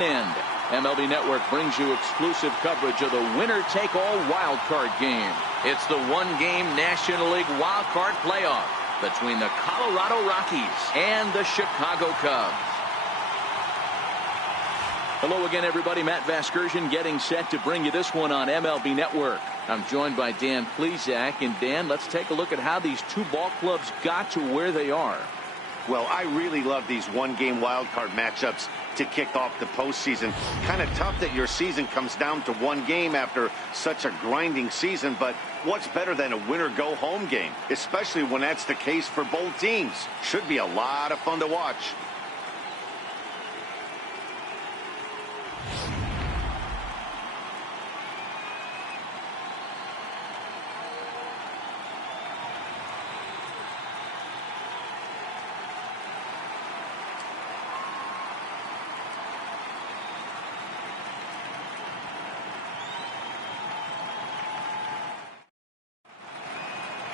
an end. MLB Network brings you exclusive coverage of the winner-take-all wildcard game. It's the one-game National League wildcard playoff between the Colorado Rockies and the Chicago Cubs. Hello again, everybody. Matt Vasgersian getting set to bring you this one on MLB Network. I'm joined by Dan Plesac. And Dan, let's take a look at how these two ball clubs got to where they are. Well, I really love these one-game wildcard matchups to kick off the postseason. Kind of tough that your season comes down to one game after such a grinding season, but what's better than a winner-go-home game, especially when that's the case for both teams? Should be a lot of fun to watch.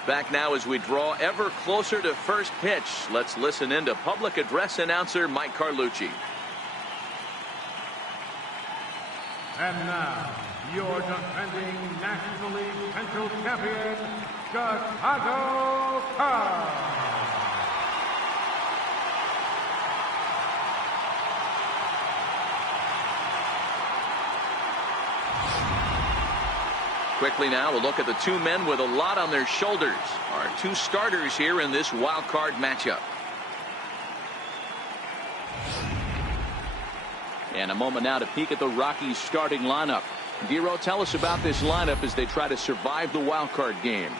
Back now as we draw ever closer to first pitch. Let's listen in to public address announcer Mike Carlucci. And now, your defending National League Central champion, Chicago Cubs. Quickly now, a look at the two men with a lot on their shoulders. Our two starters here in this wild card matchup. And a moment now to peek at the Rockies starting lineup. Giro, tell us about this lineup as they try to survive the wild card game.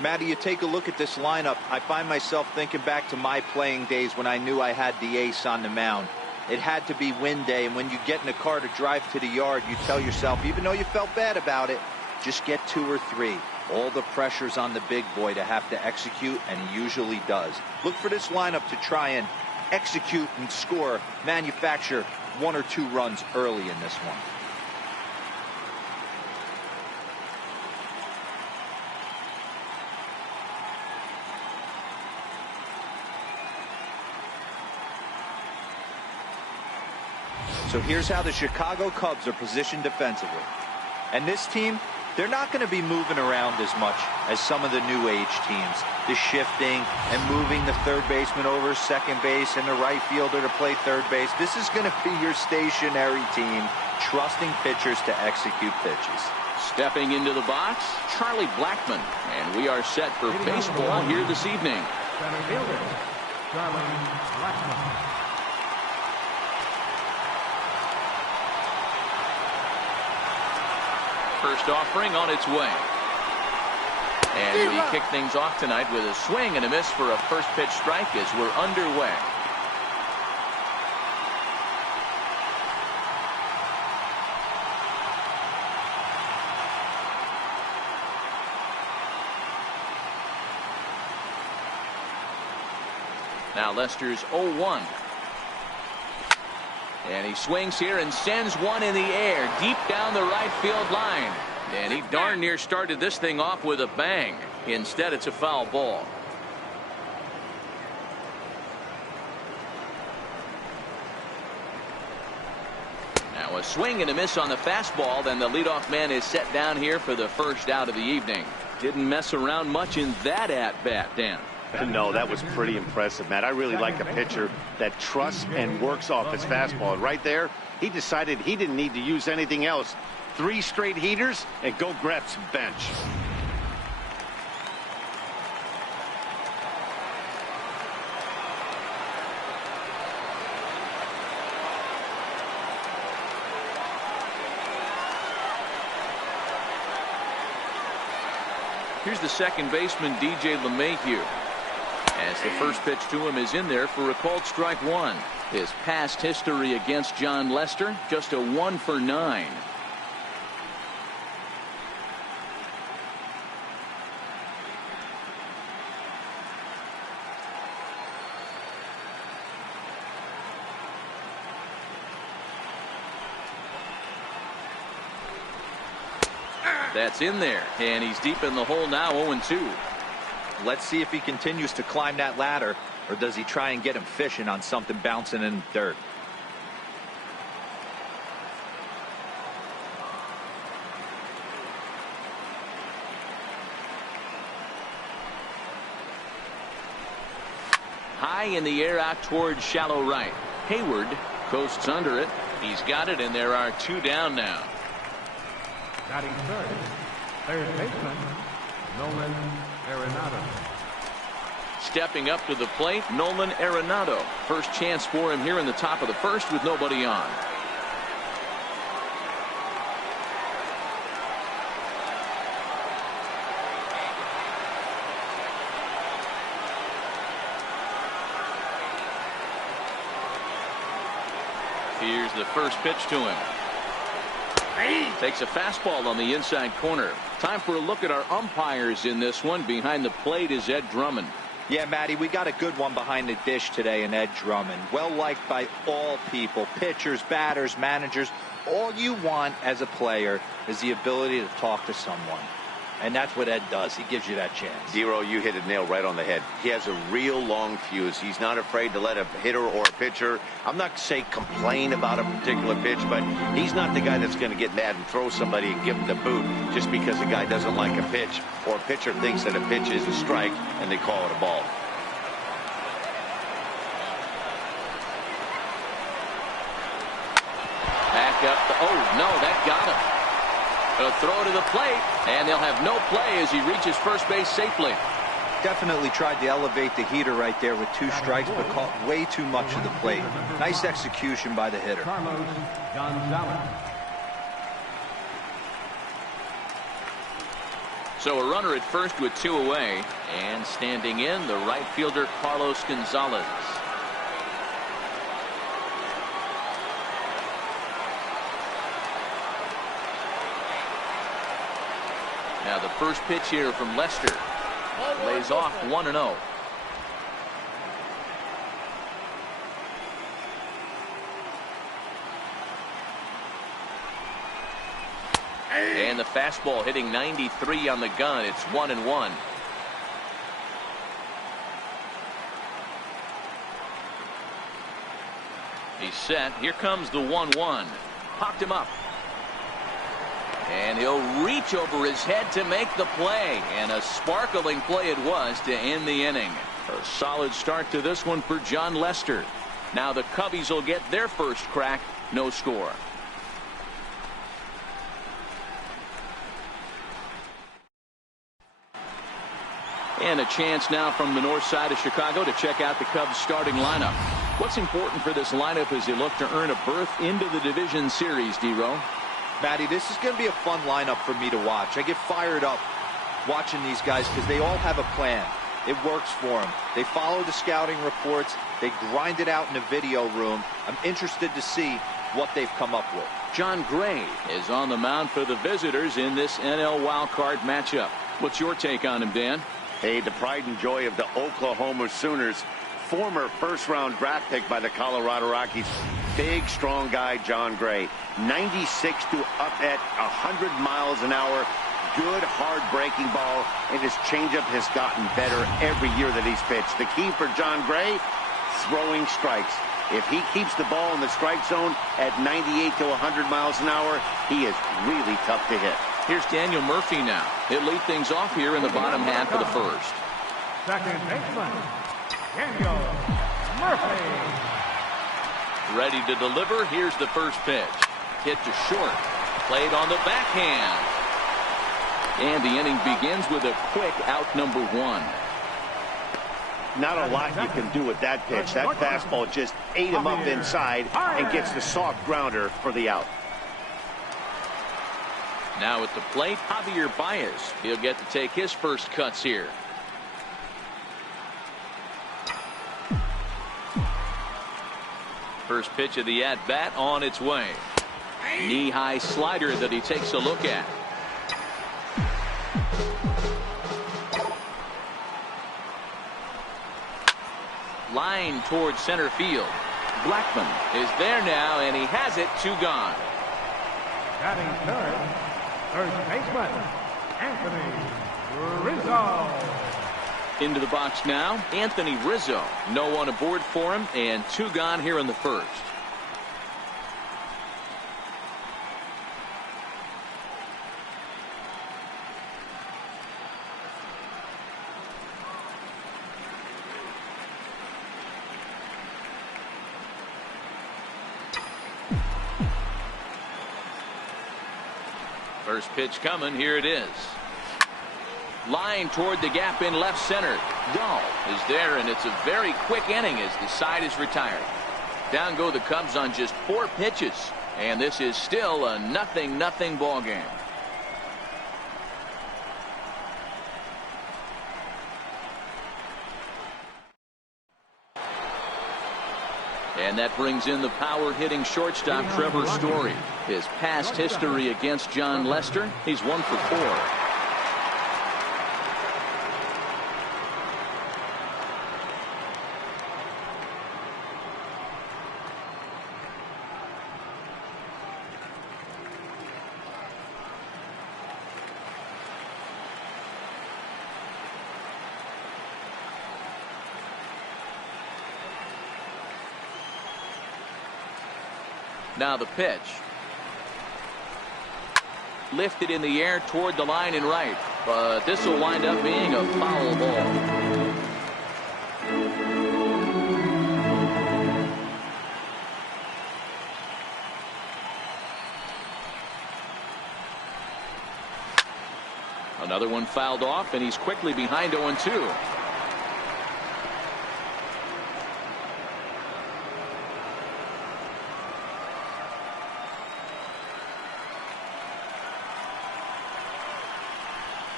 Matty, you take a look at this lineup. I find myself thinking back to my playing days when I knew I had the ace on the mound. It had to be win day, and when you get in a car to drive to the yard, you tell yourself, even though you felt bad about it, just get 2 or 3. All the pressure's on the big boy to have to execute, and he usually does. Look for this lineup to try and execute and score, manufacture 1 or 2 runs early in this one. So here's how the Chicago Cubs are positioned defensively. And this team, they're not going to be moving around as much as some of the new age teams. The shifting and moving the third baseman over second base and the right fielder to play third base. This is going to be your stationary team, trusting pitchers to execute pitches. Stepping into the box, Charlie Blackmon. And we are set for baseball here this evening. Center fielder, Charlie Blackmon. First offering on its way. And we kick things off tonight with a swing and a miss for a first pitch strike as we're underway. Now Lester's 0-1. And he swings here and sends one in the air deep down the right field line. And he darn near started this thing off with a bang. Instead, it's a foul ball. Now a swing and a miss on the fastball. Then the leadoff man is set down here for the first out of the evening. Didn't mess around much in that at-bat, Dan. No, that was pretty impressive, Matt. I really like a pitcher that trusts and works off his fastball. And right there, he decided he didn't need to use anything else. 3 straight heaters and go grab some bench. Here's the second baseman, DJ LeMahieu. As the first pitch to him is in there for a called strike 1. His past history against John Lester, just a 1 for 9. That's in there, and he's deep in the hole now, 0-2. Let's see if he continues to climb that ladder, or does he try and get him fishing on something bouncing in the dirt. high in the air out towards shallow right. Hayward coasts under it. He's got it, and there are 2 down now. Batting third baseman, Nolan Arenado. Stepping up to the plate, Nolan Arenado. First chance for him here in the top of the first with nobody on. Here's the first pitch to him. Takes a fastball on the inside corner. Time for a look at our umpires in this one. Behind the plate is Ed Drummond. Yeah, Matty, we got a good one behind the dish today in Ed Drummond. Well liked by all people, pitchers, batters, managers. All you want as a player is the ability to talk to someone. And that's what Ed does. He gives you that chance. Zero, you hit a nail right on the head. He has a real long fuse. He's not afraid to let a hitter or a pitcher, I'm not to say complain about a particular pitch, but he's not the guy that's going to get mad and throw somebody and give him the boot just because the guy doesn't like a pitch or a pitcher thinks that a pitch is a strike and they call it a ball. Back up. Oh, no, that got him. A throw to the plate, and they'll have no play as he reaches first base safely. Definitely tried to elevate the heater right there with 2 strikes, but caught way too much of the plate. Nice execution by the hitter. Carlos Gonzalez. So a runner at first with 2 away, and standing in, the right fielder Carlos Gonzalez. Now the first pitch here from Lester. Lays off 1-0. And the fastball hitting 93 on the gun. It's 1-1. He's set. Here comes the 1-1. Popped him up. And he'll reach over his head to make the play. And a sparkling play it was to end the inning. A solid start to this one for John Lester. Now the Cubbies will get their first crack. No score. And a chance now from the north side of Chicago to check out the Cubs starting lineup. What's important for this lineup as they look to earn a berth into the division series, D-Row? Matty, this is going to be a fun lineup for me to watch. I get fired up watching these guys because they all have a plan. It works for them. They follow the scouting reports. They grind it out in the video room. I'm interested to see what they've come up with. John Gray is on the mound for the visitors in this NL Wildcard matchup. What's your take on him, Dan? Hey, the pride and joy of the Oklahoma Sooners. Former first-round draft pick by the Colorado Rockies. Big, strong guy, John Gray. 96 to up at 100 miles an hour. Good, hard breaking ball, and his changeup has gotten better every year that he's pitched. The key for John Gray, throwing strikes. If he keeps the ball in the strike zone at 98 to 100 miles an hour, he is really tough to hit. Here's Daniel Murphy now. He'll lead things off here in the bottom half of the first. Second baseman, Daniel Murphy. Ready to deliver. Here's the first pitch. Hit to short. Played on the backhand. And the inning begins with a quick out number 1. Not a lot you can do with that pitch. That fastball just ate him up inside and gets the soft grounder for the out. Now at the plate, Javier Baez. He'll get to take his first cuts here. First pitch of the at-bat on its way. Knee-high slider that he takes a look at. Line towards center field. Blackman is there now, and he has it. 2 gone. Batting third baseman, Anthony Rizzo. Into the box now, Anthony Rizzo. No one aboard for him, and 2 gone here in the first. First pitch coming. Here it is. Line toward the gap in left center. Dahl is there, and it's a very quick inning as the side is retired. Down go the Cubs on just 4 pitches, and this is still a 0-0 ball game. And that brings in the power-hitting shortstop Trevor Story. His past history against John Lester, he's 1 for 4. Now the pitch. Lifted in the air toward the line and right. But this will wind up being a foul ball. Another one fouled off, and he's quickly behind 0-2.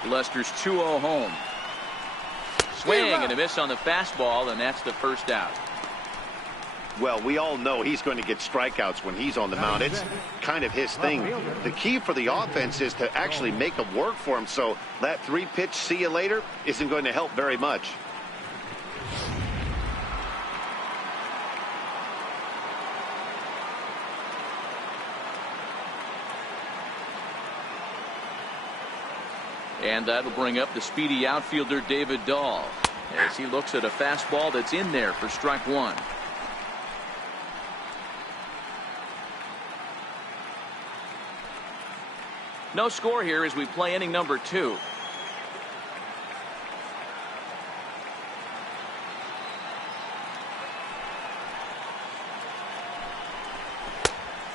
Lester's 2-0 home. Swing and a miss on the fastball, and that's the first out. Well, we all know he's going to get strikeouts when he's on the mound. It's kind of his thing. The key for the offense is to actually make them work for him, so that 3-pitch see you later isn't going to help very much. And that'll bring up the speedy outfielder David Dahl as he looks at a fastball that's in there for strike 1. No score here as we play inning number 2.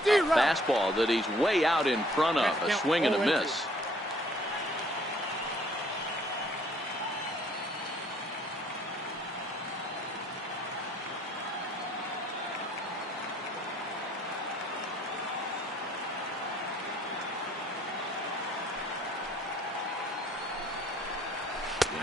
A fastball that he's way out in front of. A swing and a miss.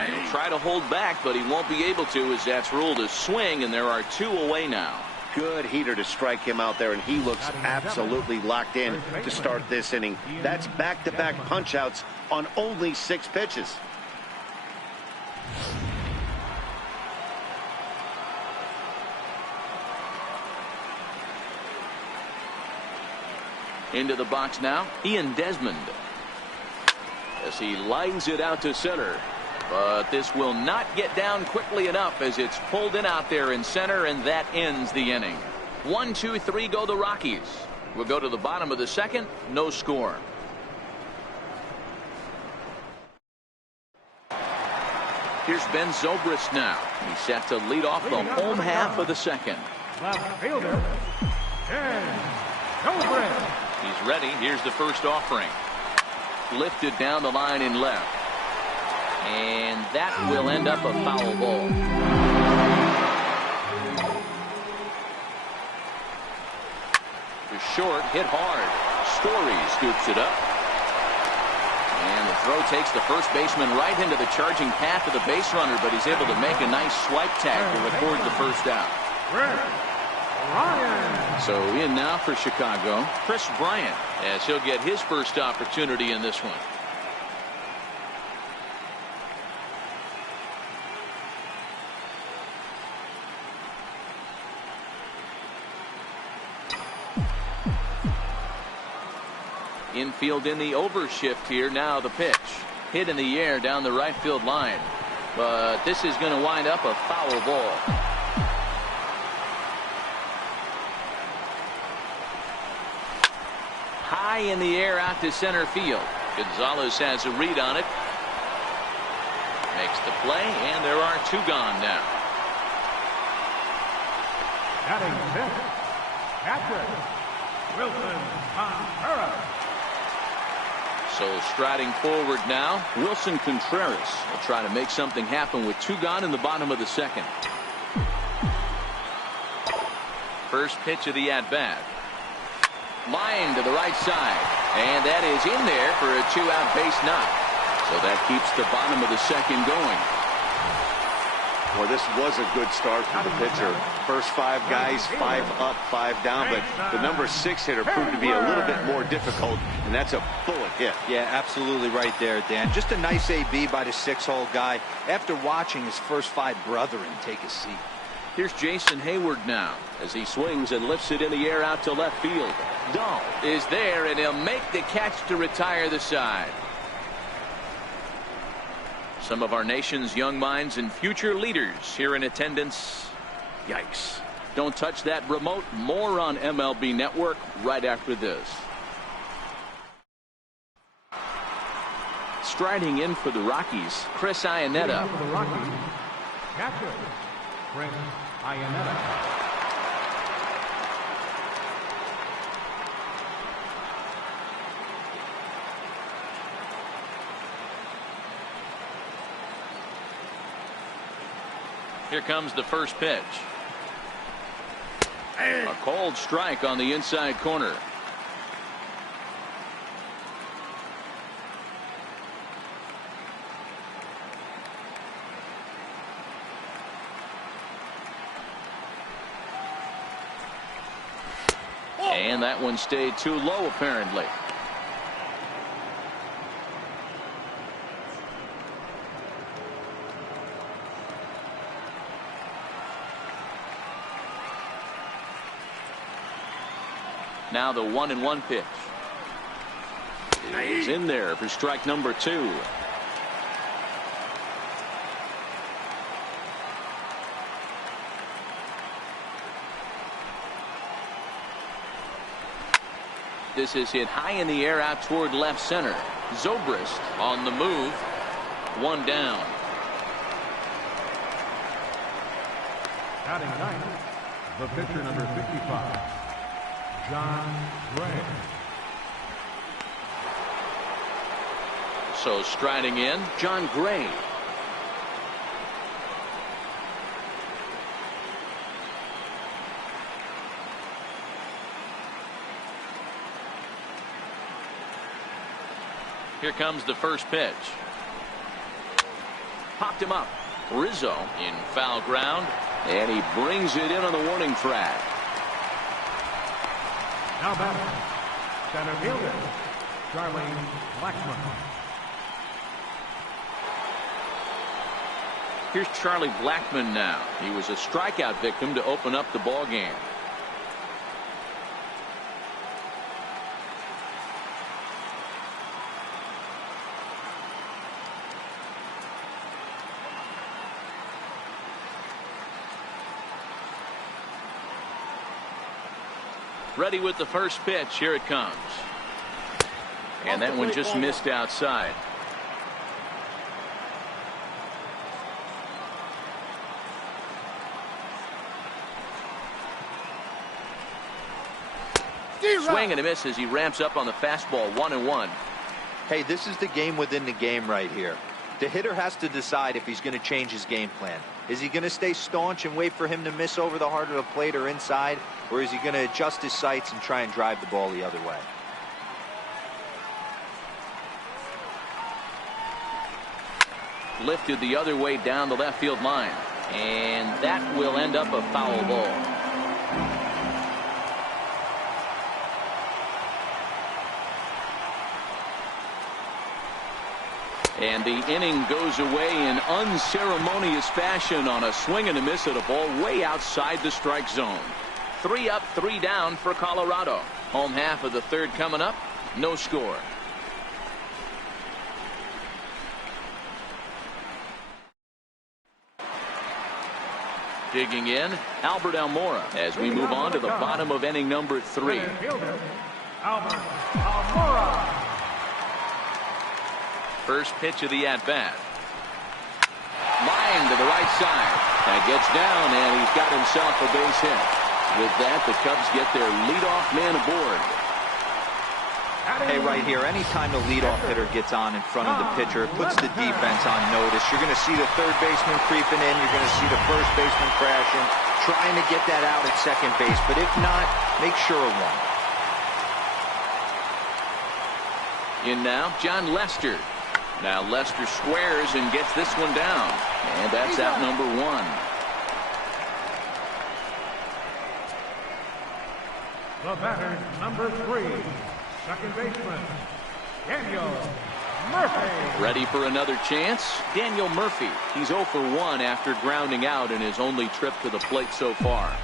He'll try to hold back, but he won't be able to as that's ruled a swing, and there are 2 away now. Good heater to strike him out there, and he looks absolutely locked in to start this inning. That's back-to-back punch-outs on only 6 pitches. Into the box now, Ian Desmond. As he lines it out to center. But this will not get down quickly enough as it's pulled in out there in center, and that ends the inning. 1, 2, 3 go the Rockies. We'll go to the bottom of the second. No score. Here's Ben Zobrist now. He's set to lead off the home half of the second. Left fielder, Ben Zobrist. He's ready. Here's the first offering. Lifted down the line in left. And that will end up a foul ball. To short, hit hard. Story scoops it up. And the throw takes the first baseman right into the charging path of the base runner, but he's able to make a nice swipe tag to record the first out. So in now for Chicago, Chris Bryant, as he'll get his first opportunity in this one. Infield in the overshift here. Now the pitch. Hit in the air down the right field line. But this is going to wind up a foul ball. High in the air out to center field. Gonzalez has a read on it. Makes the play, and there are 2 gone now. Batting 5th, catcher, Wilson Contreras. So striding forward now, Wilson Contreras will try to make something happen with 2 gone in the bottom of the 2nd. First pitch of the at-bat. Line to the right side. And that is in there for a 2-out base knock. So that keeps the bottom of the 2nd going. Well, this was a good start for the pitcher. First 5 guys, 5 up, 5 down, but the number 6 hitter proved to be a little bit more difficult, and that's a bullet hit. Yeah, absolutely right there, Dan. Just a nice AB by the 6-hole guy after watching his first 5 brethren take a seat. Here's Jason Hayward now as he swings and lifts it in the air out to left field. Dahl is there, and he'll make the catch to retire the side. Some of our nation's young minds and future leaders here in attendance. Yikes. Don't touch that remote. More on MLB Network right after this. Striding in for the Rockies, Chris Iannetta. For the Rockies, catcher, Chris Iannetta. Here comes the first pitch. A cold strike on the inside corner. And that one stayed too low, apparently. Now the 1-1 pitch is in there for strike number 2. This is hit high in the air out toward left center. Zobrist on the move. 1 down. Batting ninth, the pitcher number 55, John Gray. So striding in, John Gray. Here comes the first pitch. Popped him up. Rizzo in foul ground, and he brings it in on the warning track. Now batting, center fielder, Charlie Blackmon. Here's Charlie Blackmon now. He was a strikeout victim to open up the ball game. Ready with the first pitch. Here it comes. And that one just missed outside. Swing and a miss as he ramps up on the fastball. 1-1. Hey, this is the game within the game right here. The hitter has to decide if he's going to change his game plan. Is he going to stay staunch and wait for him to miss over the heart of the plate or inside, or is he going to adjust his sights and try and drive the ball the other way? Lifted the other way down the left field line, and that will end up a foul ball. And the inning goes away in unceremonious fashion on a swing and a miss at a ball way outside the strike zone. 3 up, 3 down for Colorado. Home half of the third coming up. No score. Digging in, Albert Almora as we move on to the bottom of inning number 3. Fielder, Albert Almora. First pitch of the at-bat. Line to the right side. That gets down, and he's got himself a base hit. With that, the Cubs get their leadoff man aboard. Hey, right here, anytime the leadoff hitter gets on in front of the pitcher, it puts the defense on notice. You're going to see the third baseman creeping in. You're going to see the first baseman crashing, trying to get that out at second base. But if not, make sure of one. In now, John Lester. Now Lester squares and gets this one down. And that's out number one. The batter, number 3, second baseman, Daniel Murphy. Ready for another chance? Daniel Murphy. He's 0 for 1 after grounding out in his only trip to the plate so far.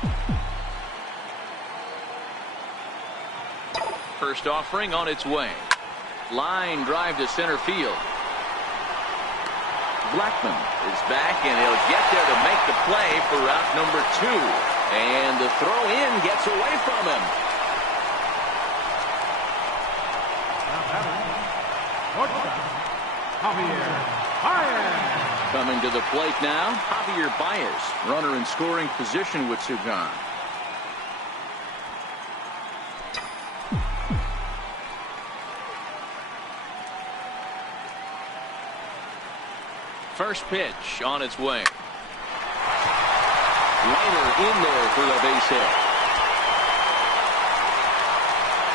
First offering on its way. Line drive to center field. Blackman is back, and he'll get there to make the play for out number 2. And the throw in gets away from him. Coming to the plate now, Javier Baez, runner in scoring position with Sugan. First pitch on its way. Liner in there for a base hit.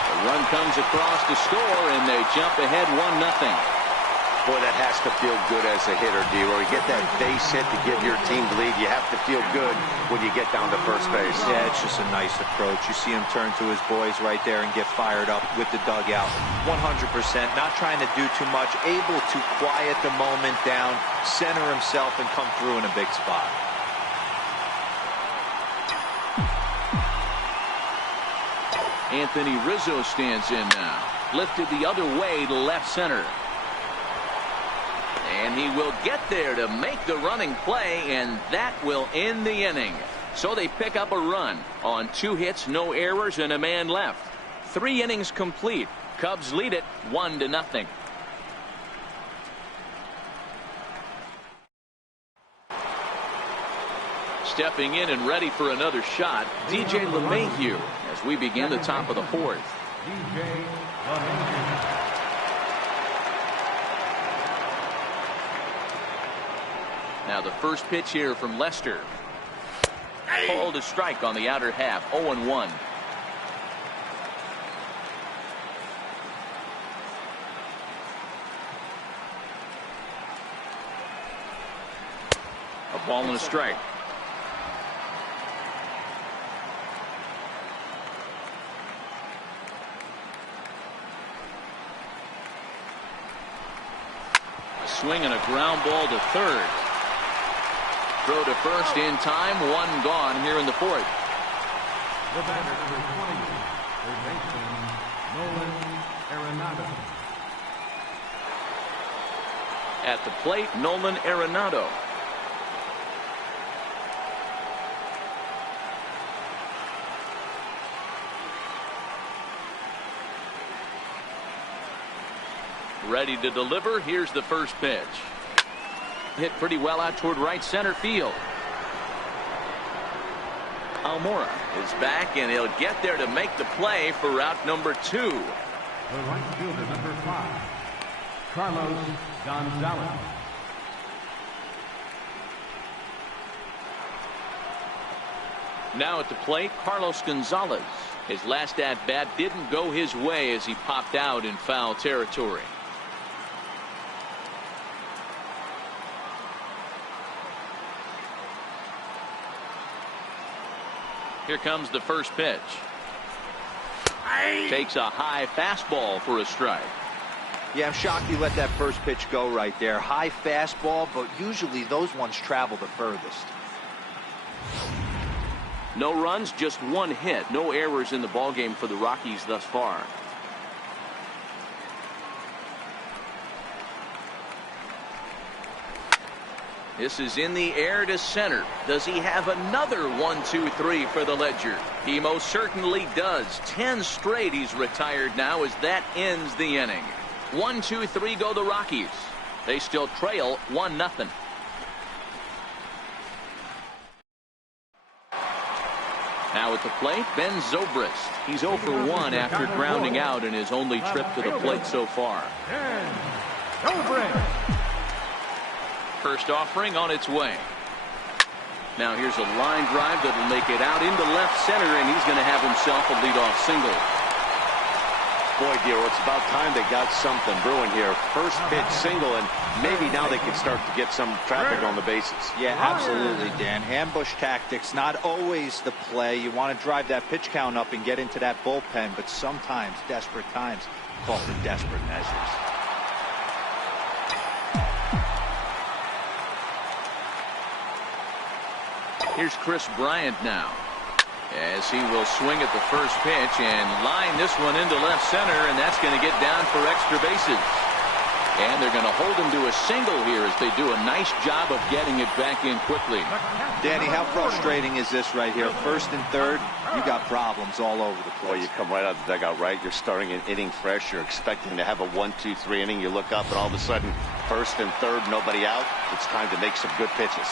The run comes across to score, and they jump ahead 1-0. Boy, that has to feel good as a hitter, D-Roy. You get that base hit to give your team the lead. You have to feel good when you get down to first base. Yeah, it's just a nice approach. You see him turn to his boys right there and get fired up with the dugout. 100%, not trying to do too much, able to quiet the moment down, center himself, and come through in a big spot. Anthony Rizzo stands in now. Lifted the other way to left center. And he will get there to make the running play, and that will end the inning. So they pick up a run on 2 hits, no errors, and a man left. 3 innings complete. Cubs lead it 1-0. Stepping in and ready for another shot, DJ LeMahieu, as we begin the top of the 4th. DJ LeMahieu. Now the first pitch here from Lester. Called a strike on the outer half. 0-1. A ball and a strike. A swing and a ground ball to third. Throw to first in time. 1 gone here in the 4th. The batter, number 20, third baseman, Nolan Arenado. At the plate, Nolan Arenado. Ready to deliver. Here's the first pitch. Hit pretty well out toward right center field. Almora is back, and he'll get there to make the play for out number 2. The right fielder, number 5, Carlos Gonzalez. Now at the plate, Carlos Gonzalez. His last at bat didn't go his way as he popped out in foul territory. Here comes the first pitch. Takes a high fastball for a strike. Yeah, I'm shocked he let that first pitch go right there. High fastball, but usually those ones travel the furthest. No runs, just 1 hit. No errors in the ballgame for the Rockies thus far. This is in the air to center. Does he have another 1, 2, 3 for the ledger? He most certainly does. 10 straight he's retired now as that ends the inning. 1, 2, 3 go the Rockies. They still trail 1-0. Now at the plate, Ben Zobrist. He's 0 for 1 after grounding out in his only trip to the plate so far. First offering on its way. Now here's a line drive that'll make it out into left center, and he's going to have himself a leadoff single. Boy, dear, it's about time they got something brewing here. First pitch single, and maybe now they can start to get some traffic on the bases. Yeah, absolutely, Dan. Ambush tactics, not always the play. You want to drive that pitch count up and get into that bullpen, but sometimes, desperate times, call for desperate measures. Here's Chris Bryant now, as he will swing at the first pitch and line this one into left center, and that's going to get down for extra bases. And they're going to hold him to a single here as they do a nice job of getting it back in quickly. Danny, how frustrating is this right here? First and third, you got problems all over the place. Well, you come right out of the dugout, right? You're starting an inning fresh. You're expecting to have a 1-2-3 inning. You look up, and all of a sudden, first and third, nobody out. It's time to make some good pitches.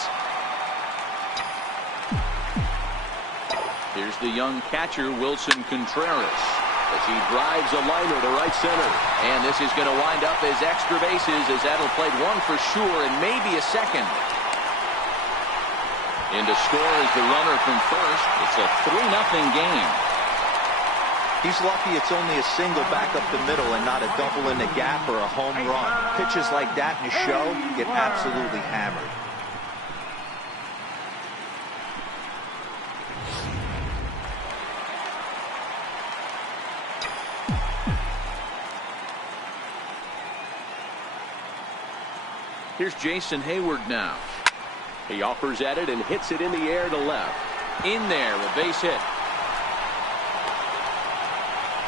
Here's the young catcher, Wilson Contreras, as he drives a liner to right center. And this is going to wind up as extra bases, as that'll play one for sure and maybe a second. In to score is the runner from first. It's a 3-0 game. He's lucky it's only a single back up the middle and not a double in the gap or a home run. Pitches like that in a show get absolutely hammered. Here's Jason Hayward now. He offers at it and hits it in the air to left. In there, a base hit.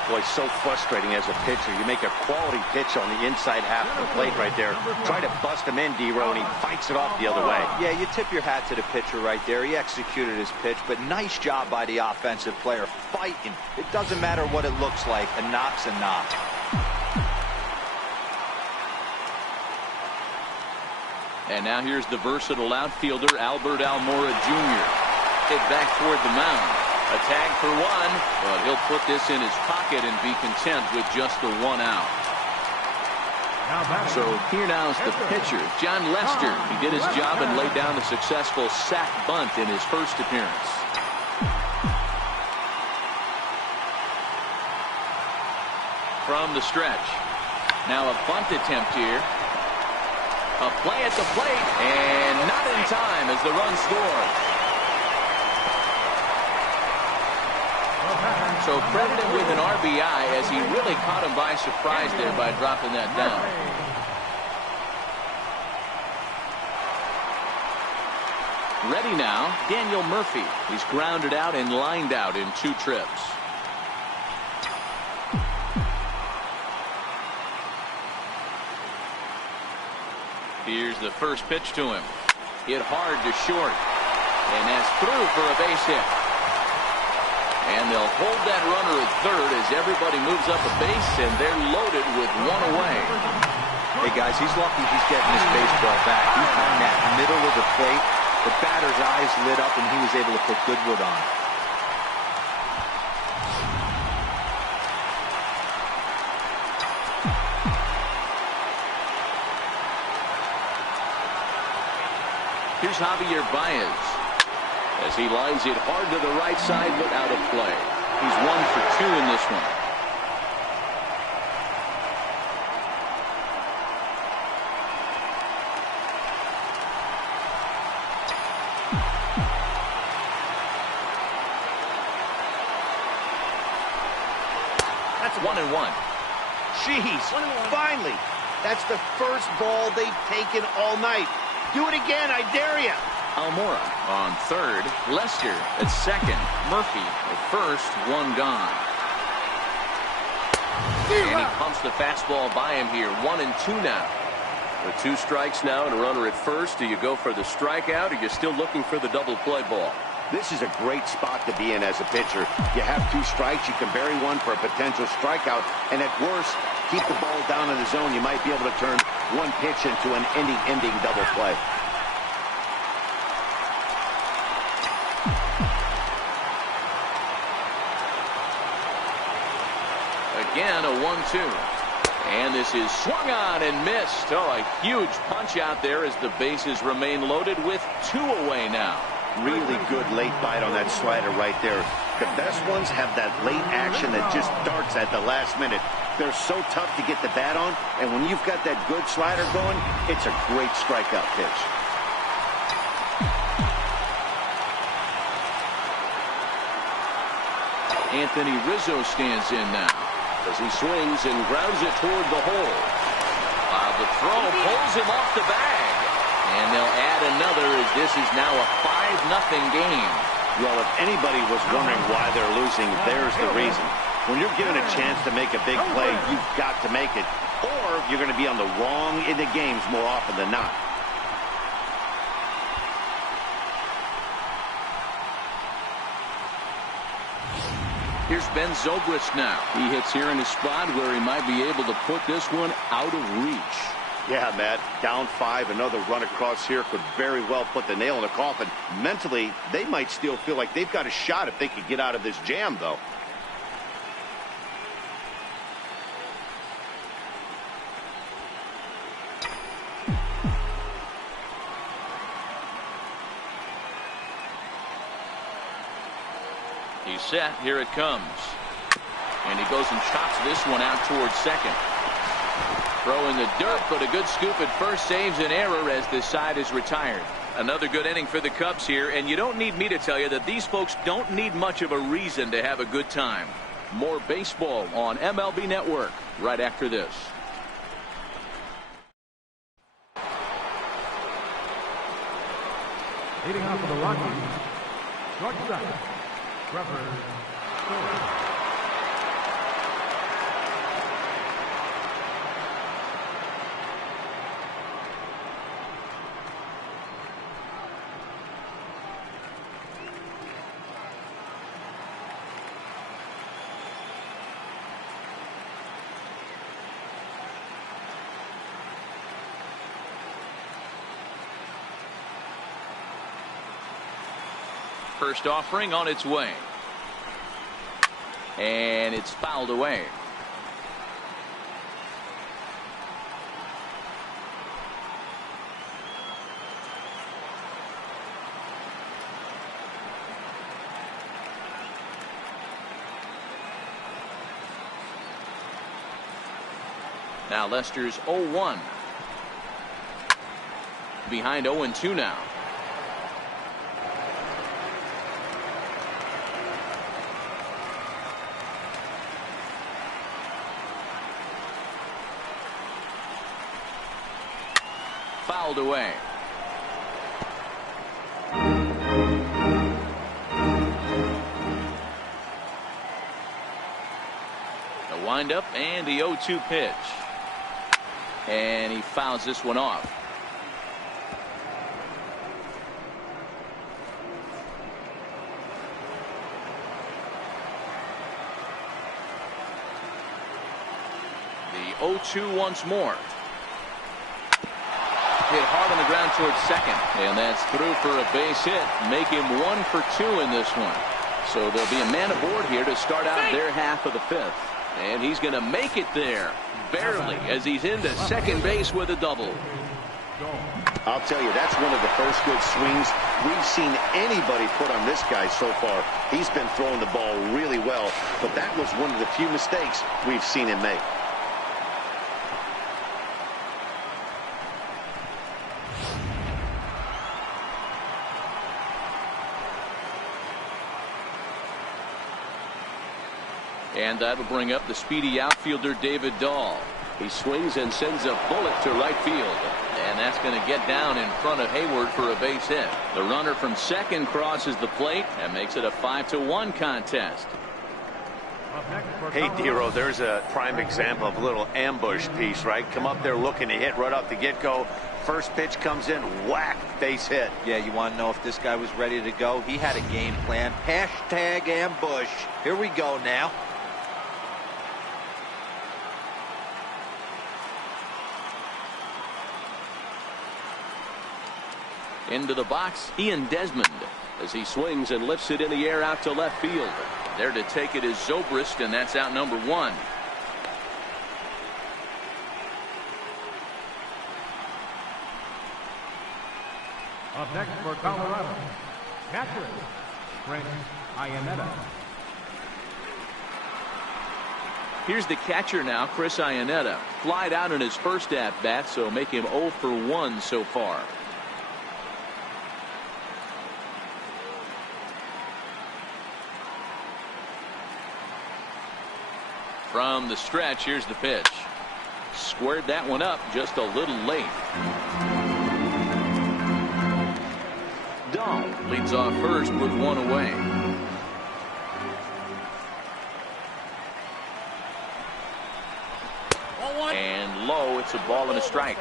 Boy, so frustrating as a pitcher. You make a quality pitch on the inside half of the plate right there. Try to bust him in, D-Row, and he fights it off the other way. Yeah, you tip your hat to the pitcher right there. He executed his pitch, but nice job by the offensive player fighting. It doesn't matter what it looks like. A knock's a knock. And now here's the versatile outfielder, Albert Almora Jr. Hit back toward the mound. A tag for one, but he'll put this in his pocket and be content with just the 1 out. So here now is the pitcher, John Lester. He did his job and laid down a successful sac bunt in his first appearance. From the stretch. Now a bunt attempt here. A play at the plate, and not in time as the run scores. So credit him with an RBI, as he really caught him by surprise there by dropping that down. Ready now, Daniel Murphy. He's grounded out and lined out in 2 trips. Here's the first pitch to him. Hit hard to short. And that's through for a base hit. And they'll hold that runner at third as everybody moves up a base, and they're loaded with 1 away. Hey, guys, he's lucky he's getting this baseball back. He hung that middle of the plate. The batter's eyes lit up, and he was able to put good wood on it. Here's Javier Baez as he lines it hard to the right side, but out of play. He's 1 for 2 in this one. That's 1-1. Jeez, finally. That's the first ball they've taken all night. Do it again, I dare you. Almora on third. Lester at second. Murphy at first. 1 gone. And he pumps the fastball by him here. 1-2 now. With 2 strikes now and a runner at first. Do you go for the strikeout, or are you still looking for the double play ball? This is a great spot to be in as a pitcher. You have 2 strikes. You can bury one for a potential strikeout. And at worst, keep the ball down in the zone. You might be able to turn 1 pitch into an ending double play. again, a 1-2. And this is swung on and missed. Oh, a huge punch out there as the bases remain loaded with 2 away now. Really good late bite on that slider right there. The best ones have that late action that just darts at the last minute. They're so tough to get the bat on, and when you've got that good slider going, it's a great strikeout pitch. Anthony Rizzo stands in now as he swings and grounds it toward the hole. The throw pulls him off the bag. And they'll add another as this is now a 5-0 game. Well, if anybody was wondering why they're losing, there's the reason. When you're given a chance to make a big play, you've got to make it. Or you're going to be on the wrong end of games more often than not. Here's Ben Zobrist now. He hits here in a spot where he might be able to put this one out of reach. Yeah, Matt, down 5, another run across here could very well put the nail in the coffin. Mentally, they might still feel like they've got a shot if they could get out of this jam, though. He's set. Here it comes. And he goes and chops this one out towards second. Throw in the dirt, but a good scoop at first saves an error as this side is retired. Another good inning for the Cubs here, and you don't need me to tell you that these folks don't need much of a reason to have a good time. More baseball on MLB Network right after this. Leading off for the Rockies, shortstop, Trevor Story. First offering on its way. And it's fouled away. Now Lester's 0-1. Behind 0-2 now. Fouled away. The windup and the 0-2 pitch. And he fouls this one off. The 0-2 once more. Hit hard on the ground towards second, and that's through for a base hit. Make him 1 for 2 in this one. So there'll be a man aboard here to start out their half of the 5th, and he's going to make it there barely as he's into second base with a double. I'll tell you, that's one of the first good swings we've seen anybody put on this guy so far. He's been throwing the ball really well, but that was one of the few mistakes we've seen him make. And that'll bring up the speedy outfielder David Dahl. He swings and sends a bullet to right field. And that's going to get down in front of Hayward for a base hit. The runner from second crosses the plate and makes it a 5-1 contest. Hey, Dero, there's a prime example of a little ambush piece, right? Come up there looking to hit right off the get-go. First pitch comes in, whack, base hit. Yeah, you want to know if this guy was ready to go? He had a game plan. Hashtag ambush. Here we go now. Into the box, Ian Desmond, as he swings and lifts it in the air out to left field. There to take it is Zobrist, and that's out number 1. Up next for Colorado, catcher, Frank Iannetta. Here's the catcher now, Chris Iannetta. Flied out in his first at-bat, so make him 0 for 1 so far. From the stretch, here's the pitch. Squared that one up just a little late. Dahl leads off first with one away. And low, it's a ball and a strike.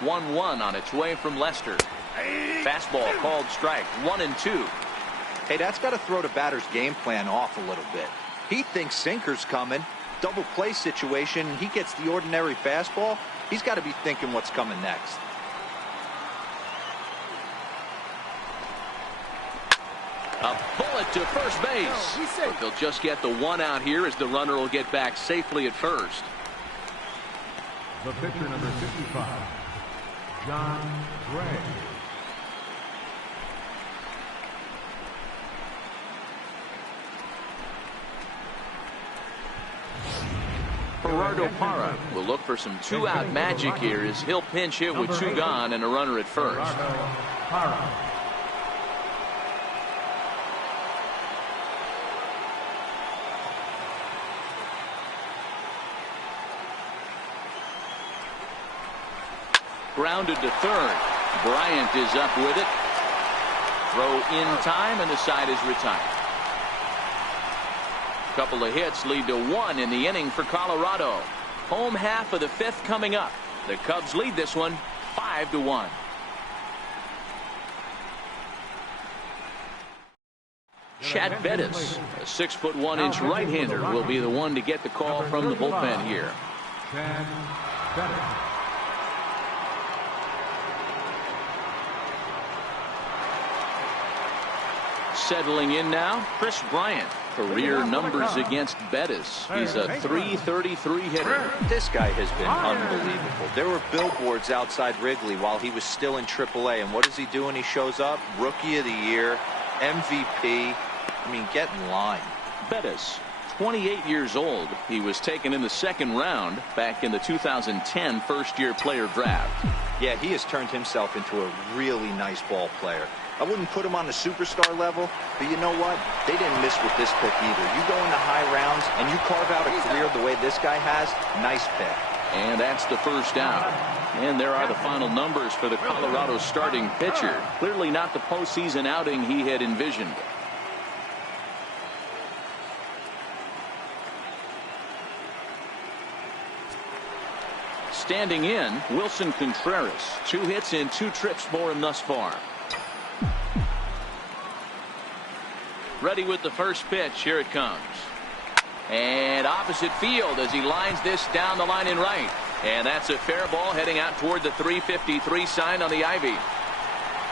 One on its way from Lester. Fastball called strike. 1-2. Hey, that's got to throw the batter's game plan off a little bit. He thinks sinker's coming. Double play situation. He gets the ordinary fastball. He's got to be thinking what's coming next. A bullet to first base. But they'll just get the one out here as the runner will get back safely at first. The pitcher, number 55, John Gray. Gerardo Parra will look for some two-out magic here as he'll pinch hit with two gone and a runner at first. Grounded to third. Bryant is up with it. Throw in time and the side is retired. Couple of hits lead to one in the inning for Colorado. Home half of the fifth coming up. The Cubs lead this one 5-1. Chad Bettis, a 6'1" right-hander, will be the one to get the call from the bullpen here. Chad Bettis. Settling in now, Chris Bryant. Career numbers against Bettis. He's a .333 hitter. This guy has been unbelievable. There were billboards outside Wrigley while he was still in AAA. And what does he do when he shows up? Rookie of the Year, MVP. I mean, get in line. Bettis, 28 years old. He was taken in the second round back in the 2010 first-year player draft. Yeah, he has turned himself into a really nice ball player. I wouldn't put him on the superstar level, but you know what? They didn't miss with this pick either. You go into high rounds and you carve out a career the way this guy has, nice pick. And that's the first out. And there are the final numbers for the Colorado starting pitcher. Clearly not the postseason outing he had envisioned. Standing in, Wilson Contreras. 2 hits and 2 trips for him thus far. Ready with the first pitch. Here it comes. And opposite field as he lines this down the line in right. And that's a fair ball heading out toward the 353 sign on the ivy.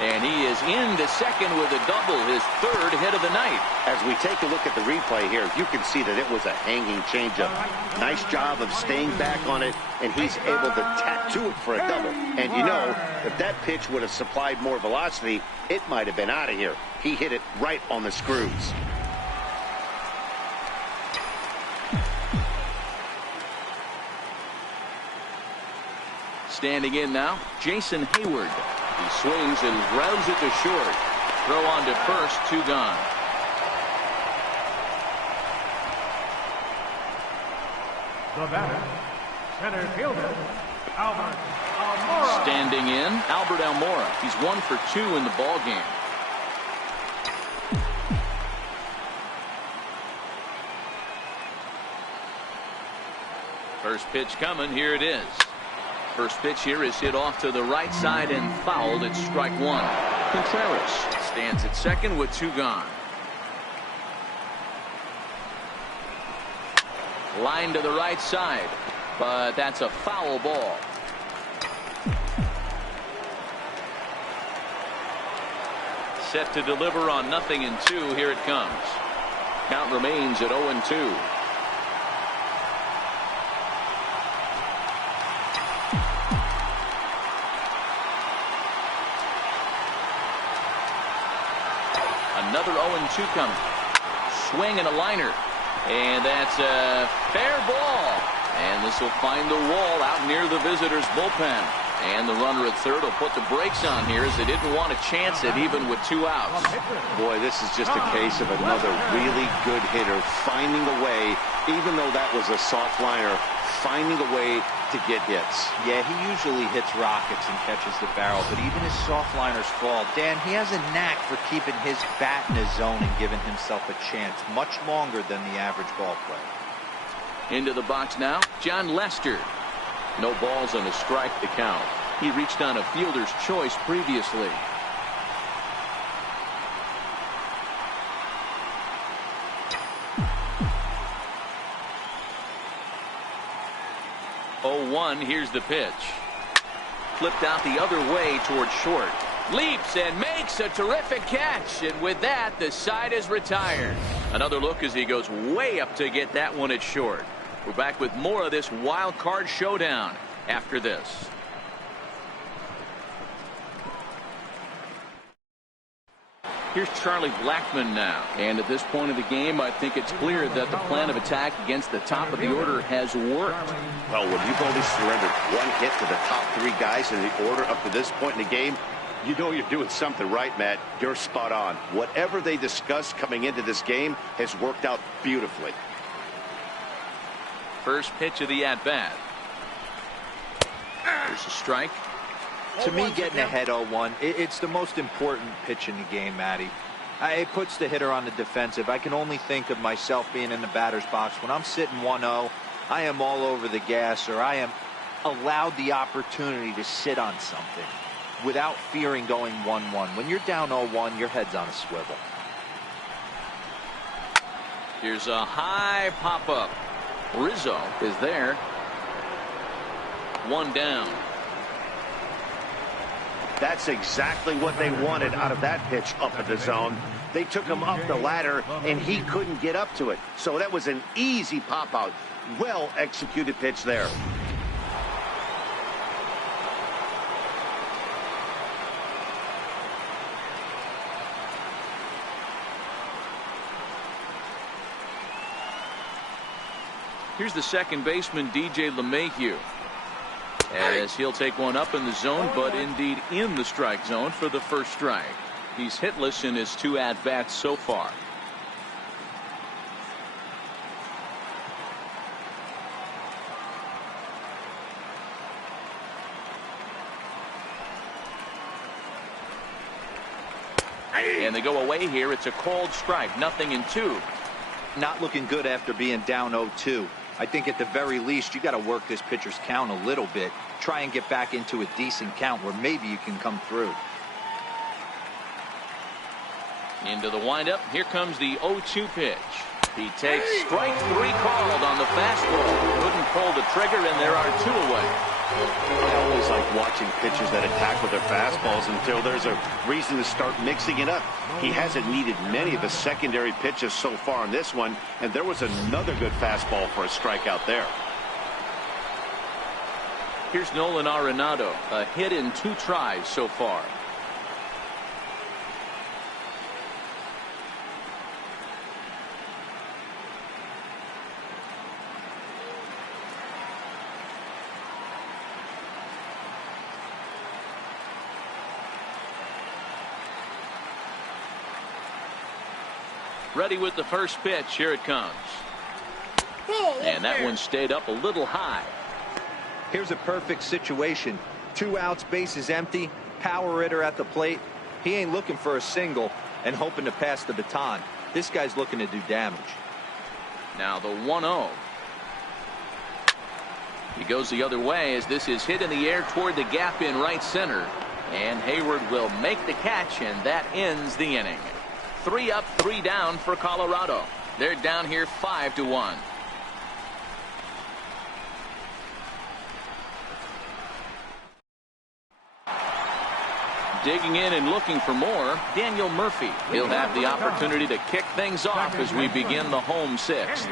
And he is into second with a double, his third hit of the night. As we take a look at the replay here, you can see that it was a hanging changeup. Nice job of staying back on it, and he's able to tattoo it for a double. And you know, if that pitch would have supplied more velocity, it might have been out of here. He hit it right on the screws. Standing in now, Jason Hayward. He swings and grounds it to short. Throw on to first, 2 gone. The batter, center fielder, Albert Almora. Standing in, Albert Almora. He's 1 for 2 in the ball game. First pitch coming. Here it is. First pitch here is hit off to the right side and fouled. It's strike 1. Contreras stands at second with 2 gone. Line to the right side, but that's a foul ball. set to deliver on 0-2. Here it comes. Count remains at 0-2. Another 0-2 coming. Swing and a liner. And that's a fair ball. And this will find the wall out near the visitors' bullpen. And the runner at third will put the brakes on here as they didn't want to chance it even with 2 outs. Boy, this is just a case of another really good hitter finding a way, even though that was a soft liner, finding a way to get hits. Yeah, he usually hits rockets and catches the barrel, but even his soft liners fall. Dan, he has a knack for keeping his bat in his zone and giving himself a chance much longer than the average ball player. Into the box now, John Lester. No balls and a strike to count. He reached on a fielder's choice previously. Here's the pitch. Flipped out the other way toward short. Leaps and makes a terrific catch. And with that, the side is retired. Another look as he goes way up to get that one at short. We're back with more of this wild card showdown after this. Here's Charlie Blackmon now. And at this point of the game, I think it's clear that the plan of attack against the top of the order has worked. Well, when you've only surrendered 1 hit to the top 3 guys in the order up to this point in the game, you know you're doing something right, Matt. You're spot on. Whatever they discussed coming into this game has worked out beautifully. First pitch of the at-bat. There's a strike. To me, getting ahead 0-1, it's the most important pitch in the game, Matty. It puts the hitter on the defensive. I can only think of myself being in the batter's box. When I'm sitting 1-0, I am all over the gas, or I am allowed the opportunity to sit on something without fearing going 1-1. When you're down 0-1, your head's on a swivel. Here's a high pop-up. Rizzo is there. 1 down. That's exactly what they wanted out of that pitch up in the zone. They took him up the ladder, and he couldn't get up to it. So that was an easy pop-out. Well-executed pitch there. Here's the second baseman, DJ LeMahieu. As he'll take one up in the zone, but indeed in the strike zone for the first strike. He's hitless in his 2 at-bats so far. And they go away here. It's a called strike. 0-2. Not looking good after being down 0-2. I think at the very least you got to work this pitcher's count a little bit. Try and get back into a decent count where maybe you can come through. Into the windup. Here comes the 0-2 pitch. He takes strike 3 called on the fastball. Couldn't pull the trigger, and there are 2 away. I always like watching pitchers that attack with their fastballs until there's a reason to start mixing it up. He hasn't needed many of the secondary pitches so far in this one, and there was another good fastball for a strikeout there. Here's Nolan Arenado, a hit in 2 tries so far. Ready with the first pitch. Here it comes. And that one stayed up a little high. Here's a perfect situation. 2 outs, bases empty, power hitter at the plate. He ain't looking for a single and hoping to pass the baton. This guy's looking to do damage. Now the 1-0. He goes the other way as this is hit in the air toward the gap in right center. And Hayward will make the catch, and that ends the inning. 3 up, 3 down for Colorado. They're down here 5-1. Digging in and looking for more, Daniel Murphy. He'll have the opportunity to kick things off as we begin the home sixth.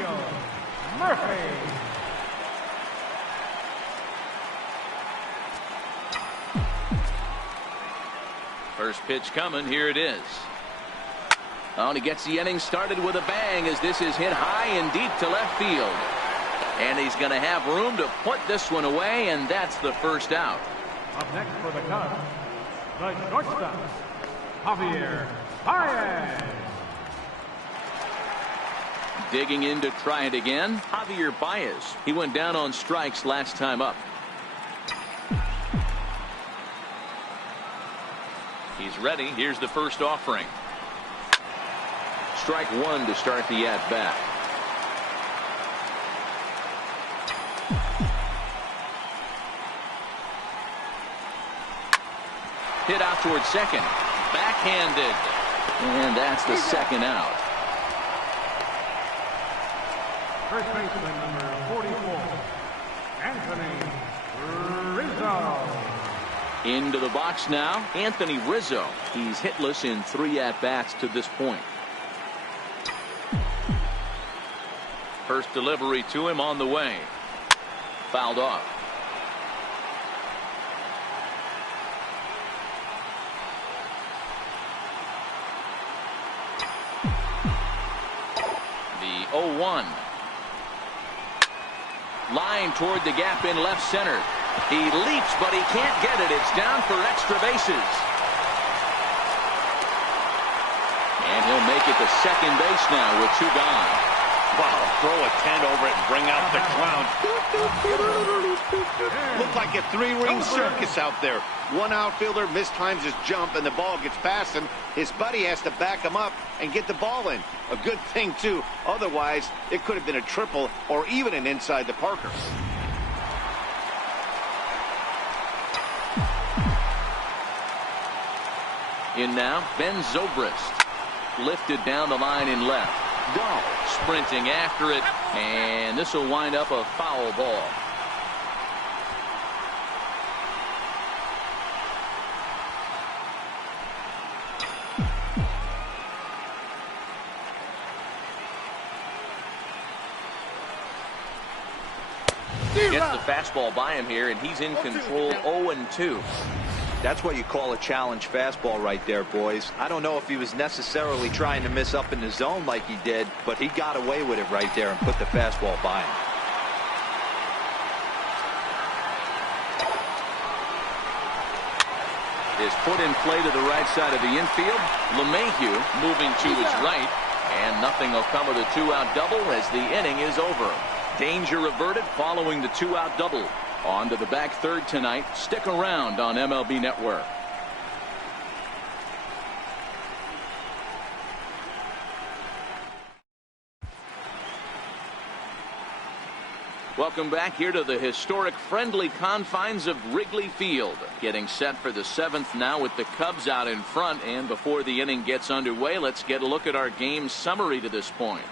Murphy. First pitch coming. Here it is. Oh, and he gets the inning started with a bang as this is hit high and deep to left field. And he's going to have room to put this one away, and that's the first out. Up next for the Cubs, the shortstop, Javier Baez. Digging in to try it again, Javier Baez. He went down on strikes last time up. He's ready. Here's the first offering. Strike one to start the at-bat. Hit out towards second. Backhanded. And that's the second out. First baseman number 44, Anthony Rizzo. Into the box now, Anthony Rizzo. He's hitless in 3 at-bats to this point. First delivery to him on the way. Fouled off. The 0-1. Line toward the gap in left center. He leaps, but he can't get it. It's down for extra bases. And he'll make it to second base now with 2 gone. Wow, throw a tent over it and bring out the clown. Looked like a 3-ring circus out there. One outfielder mistimes his jump and the ball gets past him. His buddy has to back him up and get the ball in. A good thing, too. Otherwise, it could have been a triple or even an inside the Parker. In now, Ben Zobrist. Lifted down the line in left. Dahl sprinting after it, and this will wind up a foul ball. Gets the fastball by him here, and he's in control. 0-2. That's what you call a challenge fastball right there, boys. I don't know if he was necessarily trying to miss up in the zone like he did, but he got away with it right there and put the fastball by him. Is put in play to the right side of the infield. LeMahieu moving to his right, and nothing will come of the 2-out double as the inning is over. Danger averted following the 2-out double. On to the back third tonight. Stick around on MLB Network. Welcome back here to the historic friendly confines of Wrigley Field. Getting set for the 7th now with the Cubs out in front. And before the inning gets underway, let's get a look at our game summary to this point.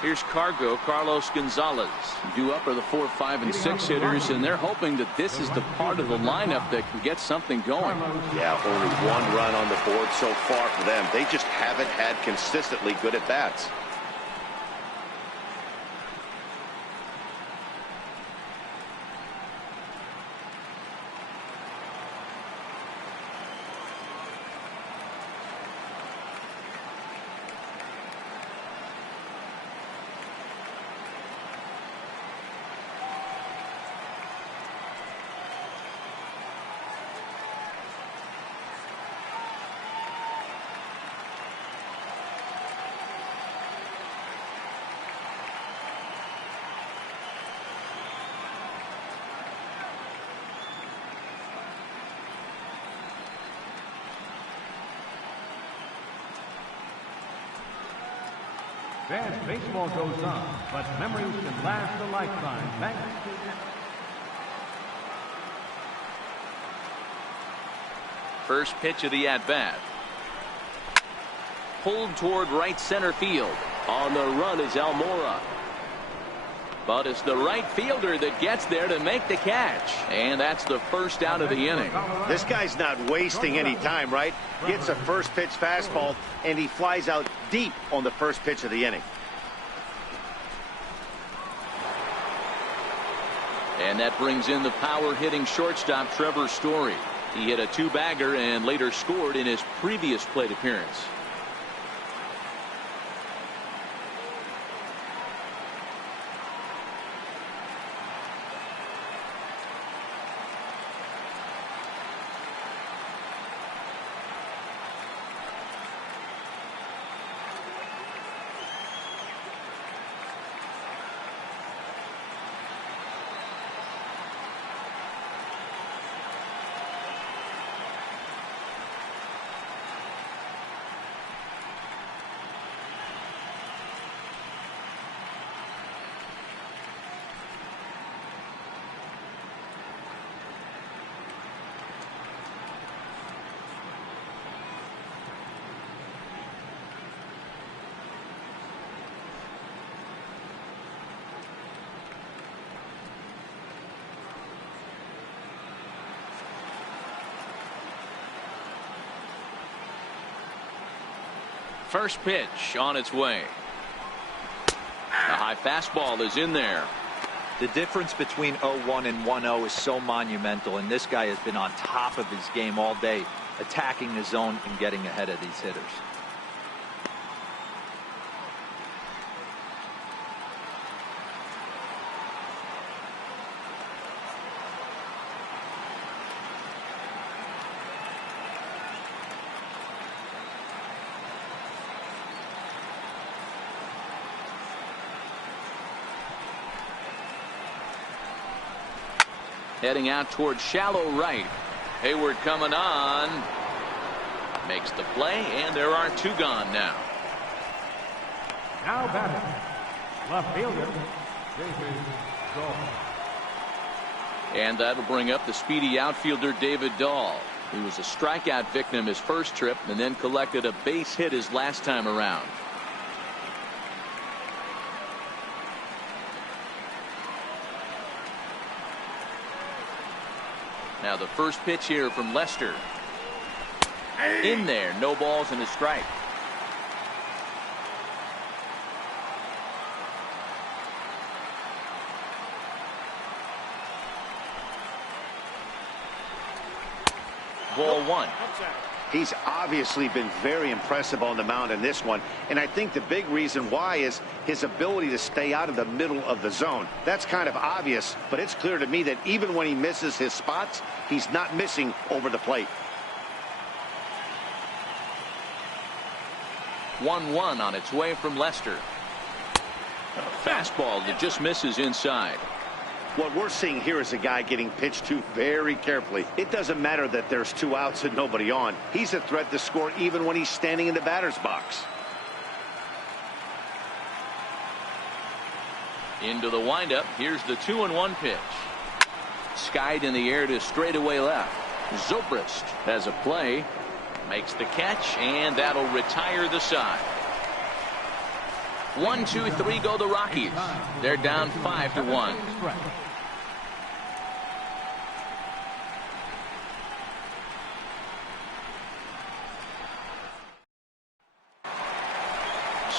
Here's Carlos Gonzalez. Due up are the 4, 5, and 6 hitters, and they're hoping that this is the part of the lineup that can get something going. Yeah, only 1 run on the board so far for them. They just haven't had consistently good at-bats. Fast baseball goes on, but memories can last a lifetime. Thanks to... First pitch of the at-bat. Pulled toward right center field. On the run is Almora. But it's the right fielder that gets there to make the catch. And that's the first out of the inning. This guy's not wasting any time, right? Gets a first pitch fastball, and he flies out deep on the first pitch of the inning. And that brings in the power-hitting shortstop, Trevor Story. He hit a two-bagger and later scored in his previous plate appearance. First pitch on its way. A high fastball is in there. The difference between 0-1 and 1-0 is so monumental, and this guy has been on top of his game all day, attacking the zone and getting ahead of these hitters. Heading out towards shallow right. Hayward coming on. Makes the play, and there are two gone now. Now batting, left fielder, David Dahl. And that'll bring up the speedy outfielder David Dahl. He was a strikeout victim his first trip and then collected a base hit his last time around. Now the first pitch here from Lester. In there, no balls and a strike. Ball one. He's obviously been very impressive on the mound in this one, and I think the big reason why is his ability to stay out of the middle of the zone. That's kind of obvious, but it's clear to me that even when he misses his spots, he's not missing over the plate. 1-1 on its way from Lester. A fastball that just misses inside. What we're seeing here is a guy getting pitched to very carefully. It doesn't matter that there's two outs and nobody on. He's a threat to score even when he's standing in the batter's box. Into the windup. Here's the 2-1 pitch. Skied in the air to straightaway left. Zobrist has a play. Makes the catch, and that'll retire the side. 1, 2, 3 go the Rockies. They're down 5-1.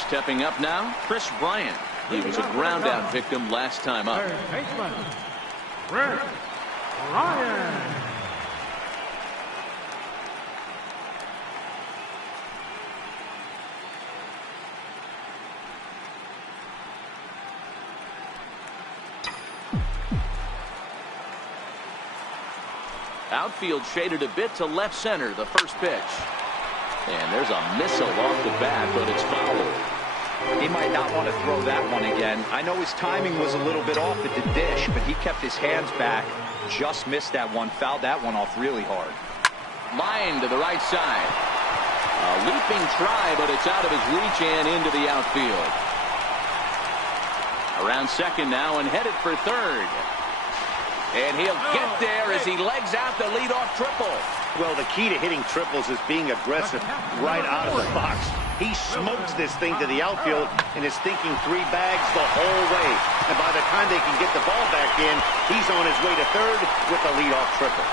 Stepping up now, Chris Bryant. He was a ground out victim last time up. Baseman, Chris Bryant. Outfield shaded a bit to left center, the first pitch. And there's a missile off the bat, but it's foul. He might not want to throw that one again. I know his timing was a little bit off at the dish, but he kept his hands back, just missed that one, fouled that one off really hard. Line to the right side. A leaping try, but it's out of his reach and into the outfield. Around second now and headed for third. And he'll get there as he legs out the leadoff triple. Well, the key to hitting triples is being aggressive right out of the box. He smokes this thing to the outfield and is thinking 3 bags the whole way. And by the time they can get the ball back in, he's on his way to third with a leadoff triple.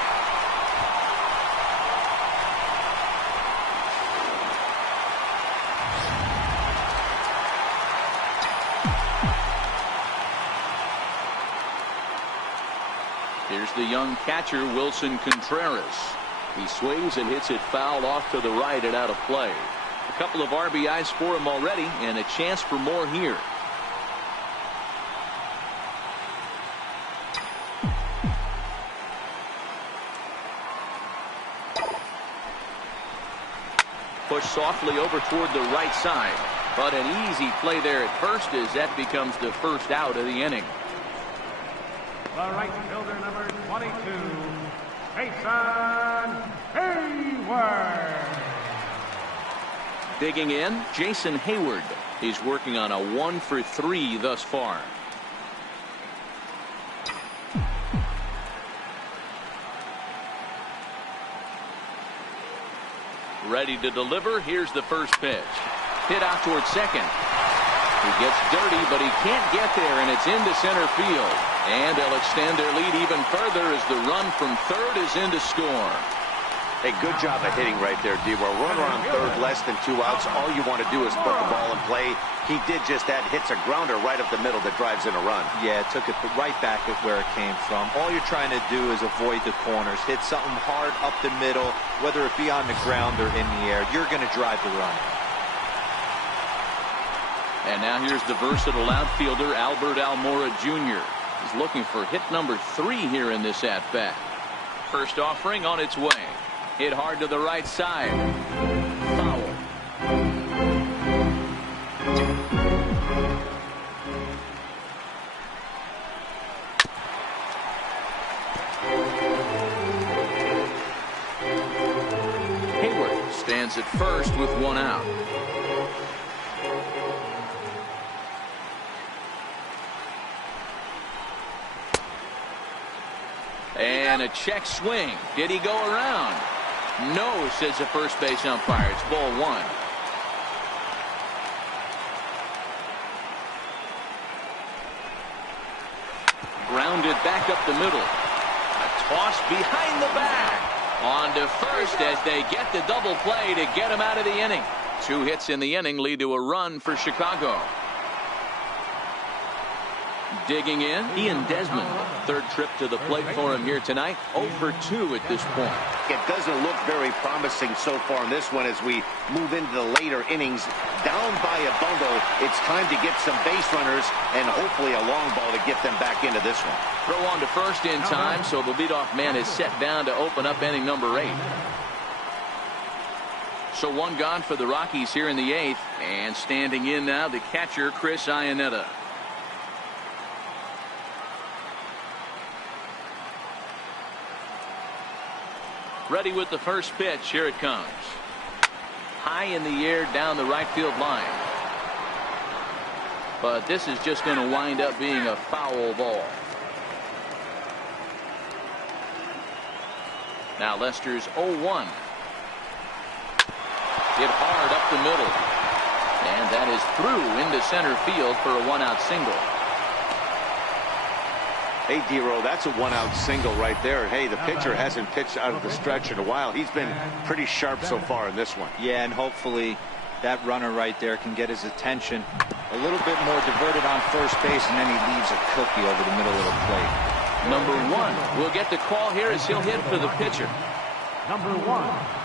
Here's the young catcher, Wilson Contreras. He swings and hits it foul off to the right and out of play. A couple of RBIs for him already, and a chance for more here. Pushed softly over toward the right side, but an easy play there at first as that becomes the first out of the inning. The right fielder, number 22, Jason Hayward. Digging in, Jason Hayward. He's working on a 1-for-3 thus far. Ready to deliver. Here's the first pitch. Hit out towards second. He gets dirty, but he can't get there, and it's into center field. And they'll extend their lead even further as the run from third is in to score. Hey, good job of hitting right there, D. We're running on third, less than 2 outs. All you want to do is put the ball in play. He did just that. Hits a grounder right up the middle that drives in a run. Yeah, it took it right back at where it came from. All you're trying to do is avoid the corners. Hit something hard up the middle, whether it be on the ground or in the air. You're going to drive the run. And now here's the versatile outfielder, Albert Almora Jr. He's looking for hit number 3 here in this at-bat. First offering on its way. Hit hard to the right side. Foul. Hayward stands at first with 1 out. And a check swing. Did he go around? No, says the first base umpire. It's ball 1. Grounded back up the middle. A toss behind the back. On to first as they get the double play to get him out of the inning. 2 hits in the inning lead to a run for Chicago. Digging in, Ian Desmond. Third trip to the plate for him here tonight. 0 for 2 at this point. It doesn't look very promising so far in this one as we move into the later innings. Down by a bundle, it's time to get some base runners and hopefully a long ball to get them back into this one. Throw on to first in time, so the leadoff man is set down to open up inning number 8. So 1 gone for the Rockies here in the 8th. And standing in now, the catcher, Chris Iannetta. Ready with the first pitch. Here it comes. High in the air down the right field line. But this is just going to wind up being a foul ball. Now Lester's 0-1. Hit hard up the middle. And that is through into center field for a 1-out single. Hey, D-Row, that's a 1-out single right there. Hey, the pitcher hasn't pitched out of the stretch in a while. He's been pretty sharp so far in this one. Yeah, and hopefully that runner right there can get his attention a little bit more diverted on first base, and then he leaves a cookie over the middle of the plate. Number 1 will get the call here as he'll hit for the pitcher. Number 1.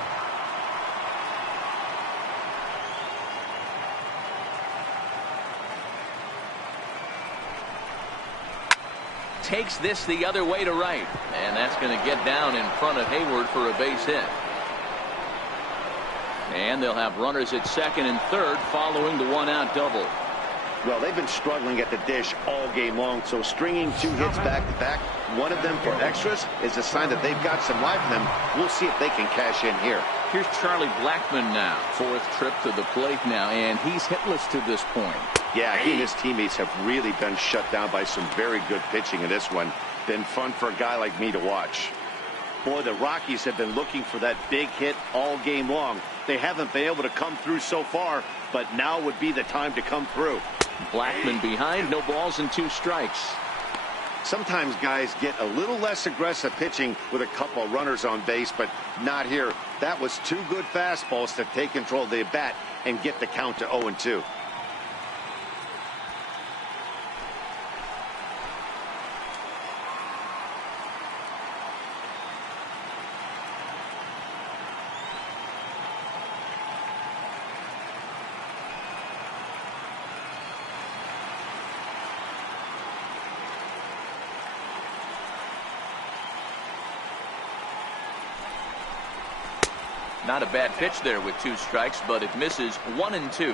Takes this the other way to right, and that's going to get down in front of Hayward for a base hit. And they'll have runners at second and third following the 1-out double. Well, they've been struggling at the dish all game long, so stringing 2 hits back to back, one of them for extras, is a sign that they've got some life in them. We'll see if they can cash in here. Here's Charlie Blackmon now. 4th trip to the plate now, and he's hitless to this point. Yeah, he and his teammates have really been shut down by some very good pitching in this one. Been fun for a guy like me to watch. Boy, the Rockies have been looking for that big hit all game long. They haven't been able to come through so far, but now would be the time to come through. Blackman behind, no balls and 2 strikes. Sometimes guys get a little less aggressive pitching with a couple of runners on base, but not here. That was 2 good fastballs to take control of the bat and get the count to 0-2. Not a bad pitch there with 2 strikes, but it misses 1-2.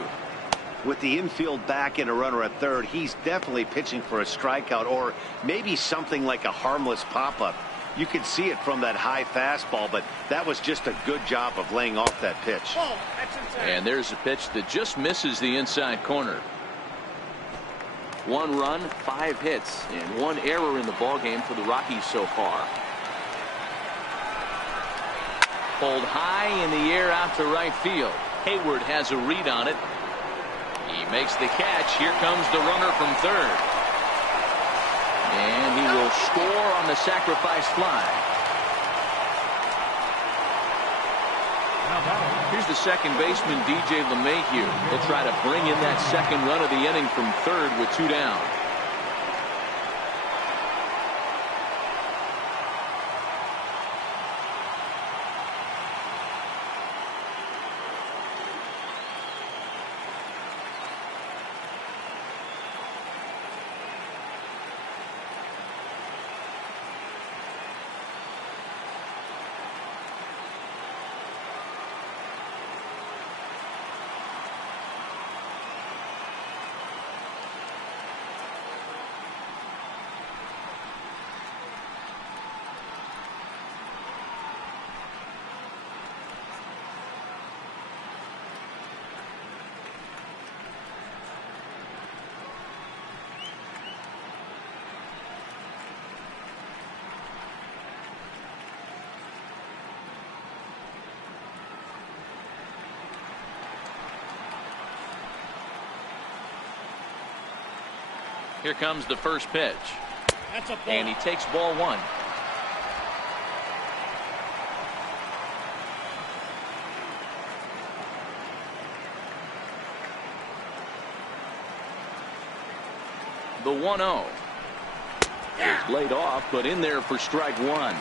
With the infield back and a runner at third, he's definitely pitching for a strikeout or maybe something like a harmless pop-up. You could see it from that high fastball, but that was just a good job of laying off that pitch. And there's a pitch that just misses the inside corner. 1 run, 5 hits, and 1 error in the ballgame for the Rockies so far. Pulled high in the air out to right field. Hayward has a read on it. He makes the catch. Here comes the runner from third. And he will score on the sacrifice fly. Here's the second baseman, DJ LeMahieu. He'll try to bring in that second run of the inning from third with 2 down. Here comes the first pitch. And he takes ball 1. The 1-0 is laid off, but in there for strike 1.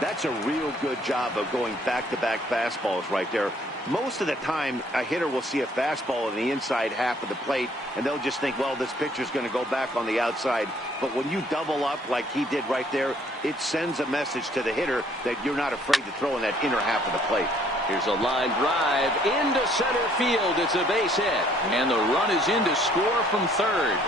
That's a real good job of going back-to-back fastballs right there. Most of the time, a hitter will see a fastball in the inside half of the plate, and they'll just think, well, this pitcher's going to go back on the outside. But when you double up like he did right there, it sends a message to the hitter that you're not afraid to throw in that inner half of the plate. Here's a line drive into center field. It's a base hit, and the run is in to score from third.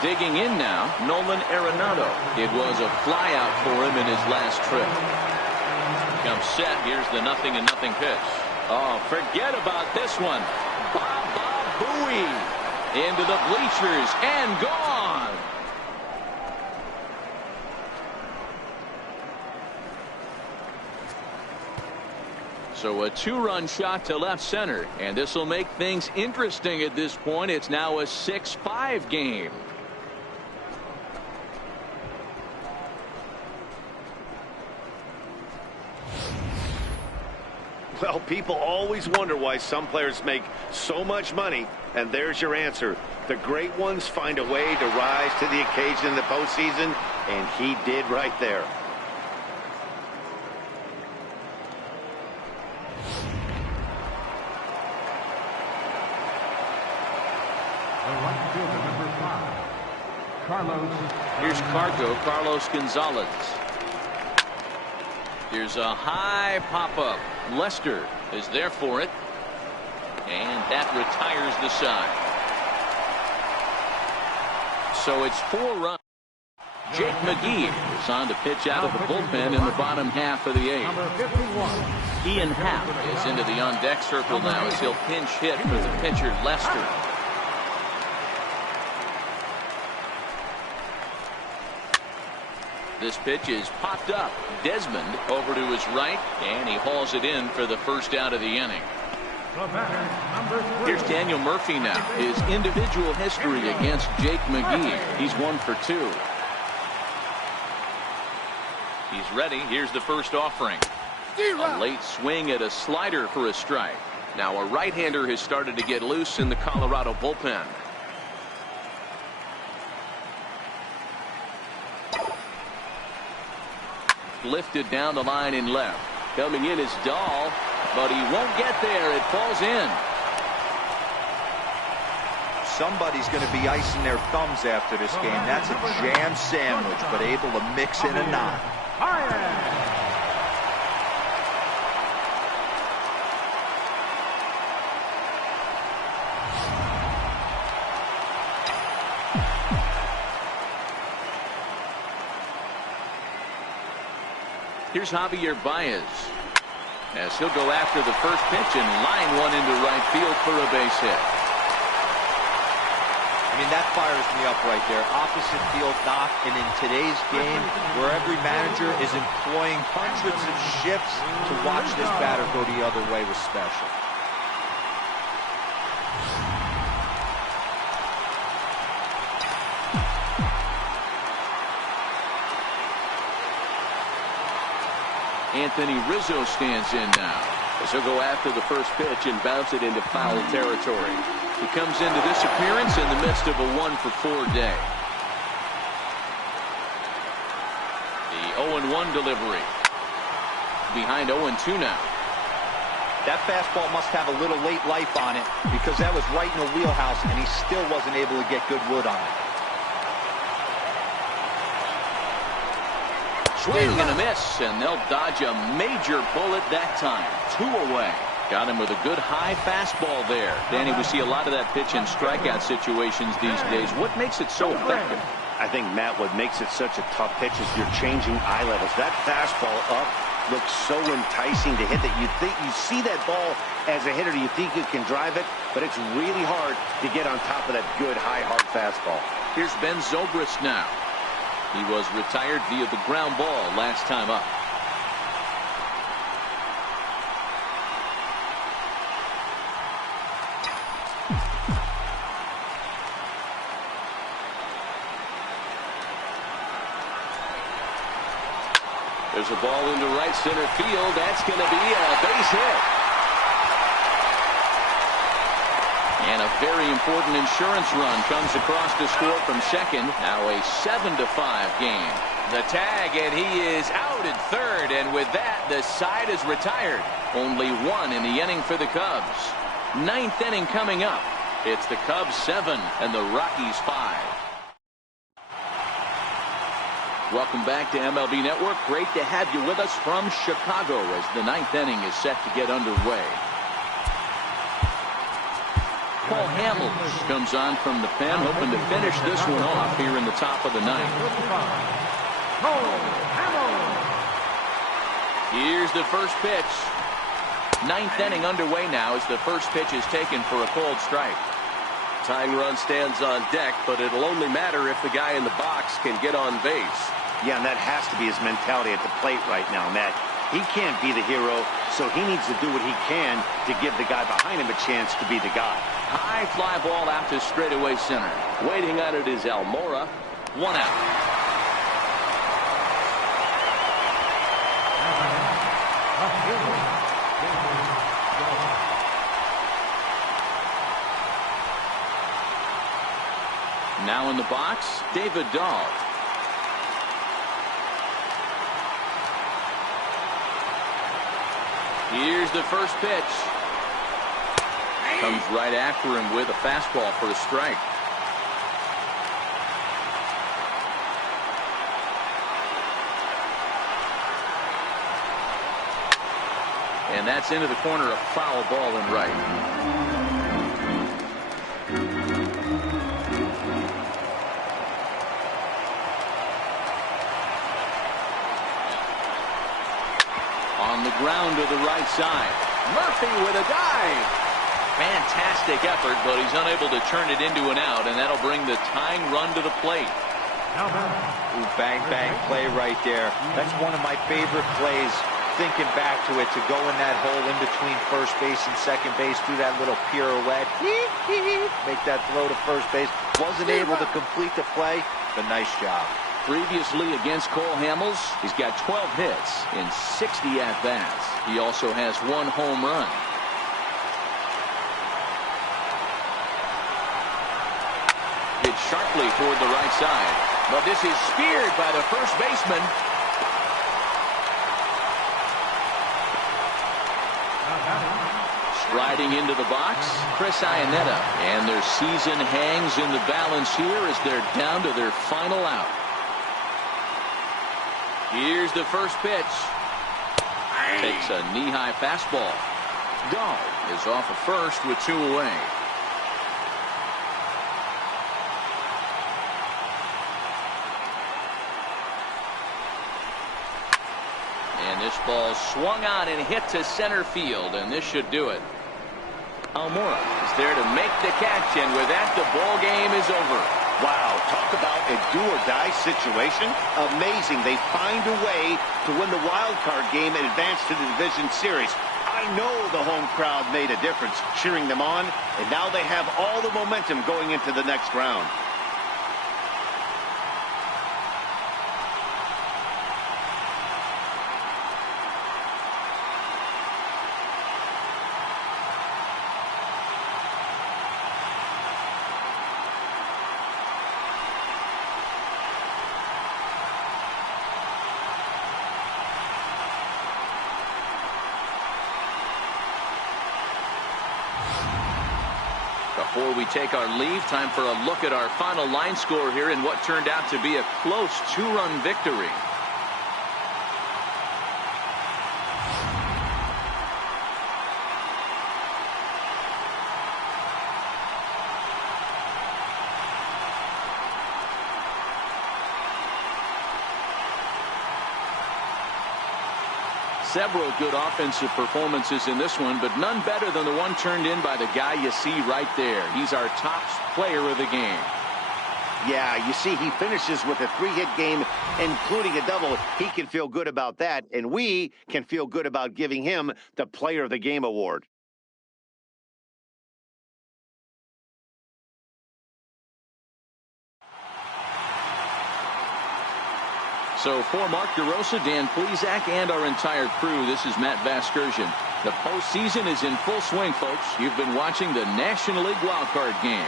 Digging in now, Nolan Arenado. It was a flyout for him in his last trip. Comes set. Here's the 0-0 pitch. Oh, forget about this one. Baba Booey into the bleachers and gone. So a 2-run shot to left center, and this will make things interesting at this point. It's now a 6-5 game. Well, people always wonder why some players make so much money, and there's your answer. The great ones find a way to rise to the occasion in the postseason, and he did right there. Here's Carlos Gonzalez. Here's a high pop-up. Lester is there for it. And that retires the side. So it's 4 runs. Jake McGee is on to pitch out of the bullpen in the bottom half of the 8th. Ian Happ is into the on-deck circle now as he'll pinch hit for the pitcher Lester. This pitch is popped up. Desmond over to his right, and he hauls it in for the first out of the inning. Here's Daniel Murphy now. His individual history against Jake McGee. He's 1 for 2. He's ready. Here's the first offering. A late swing at a slider for a strike. Now a right-hander has started to get loose in the Colorado bullpen. Lifted down the line in left. Coming in is Dahl, but he won't get there. It falls in. Somebody's going to be icing their thumbs after this game. That's a jam sandwich, but able to mix in a knot. Here's Javier Baez, as he'll go after the first pitch and line one into right field for a base hit. I mean, that fires me up right there. Opposite field knock, and in today's game, where every manager is employing hundreds of shifts, to watch this batter go the other way was special. Anthony Rizzo stands in now, as he'll go after the first pitch and bounce it into foul territory. He comes into this appearance in the midst of a 1-for-4 day. The 0-1 delivery. Behind 0-2 now. That fastball must have a little late life on it, because that was right in the wheelhouse, and he still wasn't able to get good wood on it. Swing and a miss, and they'll dodge a major bullet that time. 2 away. Got him with a good high fastball there. Danny, we see a lot of that pitch in strikeout situations these days. What makes it so effective? I think, Matt, what makes it such a tough pitch is you're changing eye levels. That fastball up looks so enticing to hit that you think you see that ball as a hitter, you think you can drive it, but it's really hard to get on top of that good high hard fastball. Here's Ben Zobrist now. He was retired via the ground ball last time up. There's a ball into right center field. That's going to be a base hit. And a very important insurance run comes across to score from second. Now a 7-5 game. The tag, and he is out at third. And with that, the side is retired. Only 1 in the inning for the Cubs. 9th inning coming up. It's the Cubs 7 and the Rockies 5. Welcome back to MLB Network. Great to have you with us from Chicago as the 9th inning is set to get underway. Paul Hamels comes on from the pen, hoping to finish this one off here in the top of the 9th. Here's the first pitch. 9th inning underway now as the first pitch is taken for a cold strike. Tying run stands on deck, but it'll only matter if the guy in the box can get on base. Yeah, and that has to be his mentality at the plate right now, Matt. He can't be the hero, so he needs to do what he can to give the guy behind him a chance to be the guy. High fly ball out to straightaway center. Waiting on it is Almora. 1 out. Now in the box, David Dahl. Here's the first pitch. Comes right after him with a fastball for a strike. And that's into the corner, a foul ball in right. On the ground to the right side. Murphy with a dive. Fantastic effort, but he's unable to turn it into an out, and that'll bring the tying run to the plate. Now batter. Ooh, bang, bang play right there. That's one of my favorite plays, thinking back to it, to go in that hole in between first base and second base, do that little pirouette, make that throw to first base. Wasn't able to complete the play, but nice job. Previously against Cole Hamels, he's got 12 hits in 60 at-bats. He also has 1 home run. Hit sharply toward the right side, but this is speared by the first baseman. Striding into the box, Chris Iannetta, and their season hangs in the balance here as they're down to their final out. Here's the first pitch. Takes a knee-high fastball. Dahl is off at first with 2 away. And this ball swung on and hit to center field, and this should do it. Almora is there to make the catch, and with that, the ball game is over. Wow, talk about a do-or-die situation. Amazing. They find a way to win the wild card game and advance to the division series. I know the home crowd made a difference cheering them on, and now they have all the momentum going into the next round. Before we take our leave, time for a look at our final line score here in what turned out to be a close 2-run victory. Several good offensive performances in this one, but none better than the one turned in by the guy you see right there. He's our top player of the game. Yeah, you see, he finishes with a 3-hit game, including a double. He can feel good about that, and we can feel good about giving him the Player of the Game award. So for Mark DeRosa, Dan Plesac, and our entire crew, this is Matt Vasgersian. The postseason is in full swing, folks. You've been watching the National League Wildcard game.